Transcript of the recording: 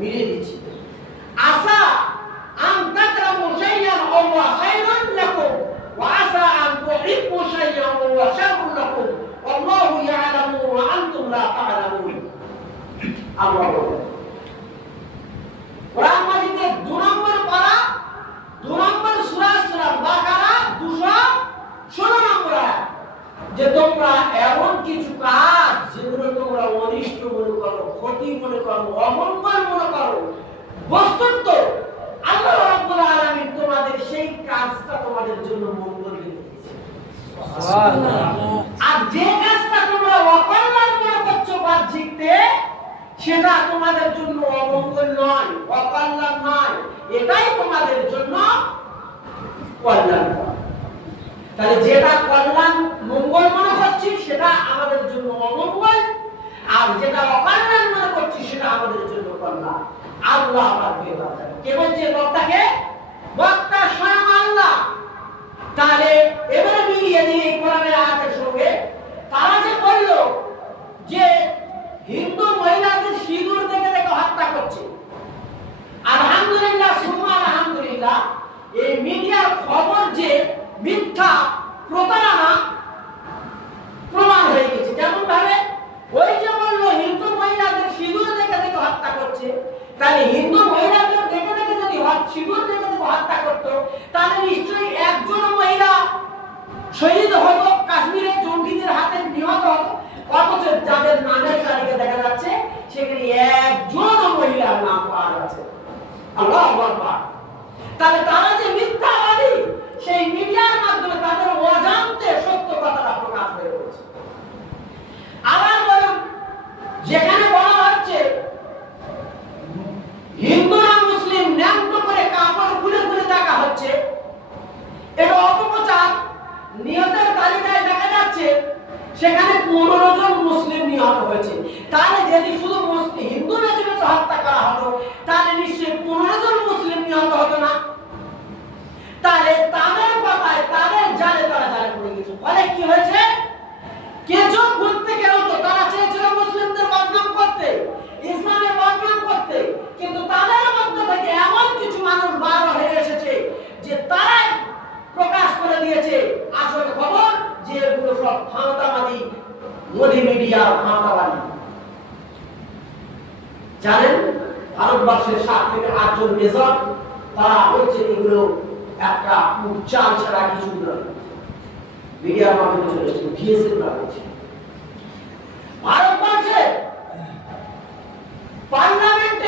মিলিয়ে দিচ্ছি। আসা আন তাকরামু শাইআন ওয়া হুয়া খায়রুন লাকুম ওয়া আসা আন তুহিব্বু শাইআন ওয়া হুয়া শাররুন লাকুম ওয়াল্লাহু ইয়ালামু ওয়া আনতুম লা তা'লামুন। আল্লাহ বলেন কোরআন মাজিদে 2 নম্বর পারা 2 নম্বর সূরা সূরা বাকারা 216 নম্বর আয়াত যে তোমরা এমন কিছু কাজ যেগুলো তোমরা অনিষ্ট মনে করো, ক্ষতি মনে করো, অমঙ্গল মনে করো, বস্তুত আল্লাহ রাব্বুল আলামিন তোমাদের সেই কাজটা তোমাদের জন্য মঙ্গল রেখেছে। সুবহানাল্লাহ। আর যে কাজটা তোমরা অকল্যাণ মনে করছো বাহ্যিকতে, সেটা তোমাদের জন্য অমঙ্গল নয়, অকল্যাণ নয়, এটাই তোমাদের জন্য কল্যাণ। তাহলে যেটা কল্যাণ মঙ্গল মনে করছি সেটা আমাদের জন্য অমঙ্গল, আর যেটা অকল্যাণ মনে করছি সেটা আমাদের জন্য কল্যাণ। আল্লাহ পাকে বলেন, কে বলছে বক্তাকে? বক্তা স্বয়ং আল্লাহ। তাহলে এবারে মিলিয়ে দিয়ে কোরআনের আয়াতের সঙ্গে তারা যে বলল যে হিন্দু মহিলাদের সিঁদুর দেখে দেখে হত্যা করছে, আলহামদুলিল্লাহ সুবহান আলহামদুলিল্লাহ, এই মিডিয়ার খবর যে মিথ্যা প্রতারণা প্রমাণ হয়ে গেছে। যেমন ভাবে ওই যে বললো হিন্দু মহিলাদের সিঁদুর দেখে দেখে হত্যা করছে, তাহলে হিন্দু মহিলাদের দেখে দেখে যদি সিঁদুর দেখে দেখে হত্যা করতো, তাহলে নিশ্চয়ই একজন মহিলা শহীদ হতো, কাশ্মীরের জঙ্গিদের হাতে নিহত হতো, অথচ যাদের নামের তালিকা দেখা যাচ্ছে সেখানে একজন মহিলার নাম পাওয়া যাচ্ছে। আল্লাহু আকবার। তাহলে তারা যে মিথ্যাবাদী, সেই মিডিয়ার মাধ্যমে তাদের অজান্তে সত্য কথাটা প্রকাশ হয়ে পড়েছে। আবার বলুন, যেখানে বলা হচ্ছে হিন্দুরা মুসলিম ন্যাংটো করে কাপড় খুলে খুলে দেখা হচ্ছে, এটা অপপ্রচার। নিহতের তালিকায় দেখা যাচ্ছে সেখানে 15 জন মুসলিম নিহত হয়েছে। তাহলে যদি শুধু মুসলিম হিন্দু নেতাকে হত্যা করা হতো, তাহলে নিশ্চয়ই 15 জন মুসলিম নিহত হতো না। তাহলে তাদের কথায় তাদের জালে তারা জালে পড়ে গেছে। ফলে কি হয়েছে? কিছু ঘুরতে গেল তো তারা চেয়েছিল মুসলিমদের বদনাম করতে, ইসলামের বদনাম করতে, কিন্তু তাদের মধ্যে থেকে এমন কিছু মানুষ বার হয়ে এসেছে যে তারা প্রকাশ করে দিয়েছে আসল খবর যে এগুলো সব ফাঁদাবাদী, মোদি মিডিয়া ফাঁদাবাদী। জানেন ভারতবর্ষের 7 থেকে 8 জন মেজর তারা হচ্ছে এগুলো একটা চাল ছাড়া কিছু নয়, মিডিয়ার মাধ্যমে চলে এসেছে, ভিএসএফ বলছে। ভারত